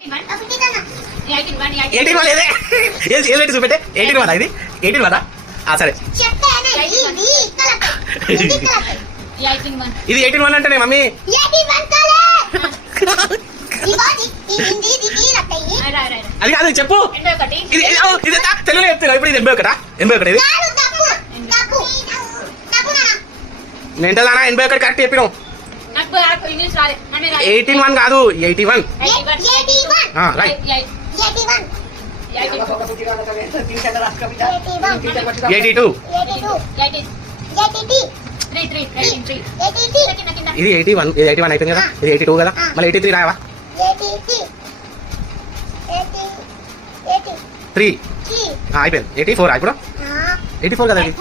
18 లేదే ఏది చూపెట్టే 18 వదా ఇది 18 వదా సరే ఇది 18 అంటేనే మమ్మీ అది కాదు చెప్పు ఇది తెలుగులో చెప్తున్నా ఇప్పుడు ఇది 81 ఇది నేను దానా 81 కరెక్ట్ చెప్పినావు 81 కాదు 81 రైట్ 82 ఇది 81 ఇది 81 అయిపోయింది కదా ఇది 82 కదా మళ్ళీ 83 రాయవా 3 అయిపోయింది 84 ఇప్పుడు 84 కదా ఇది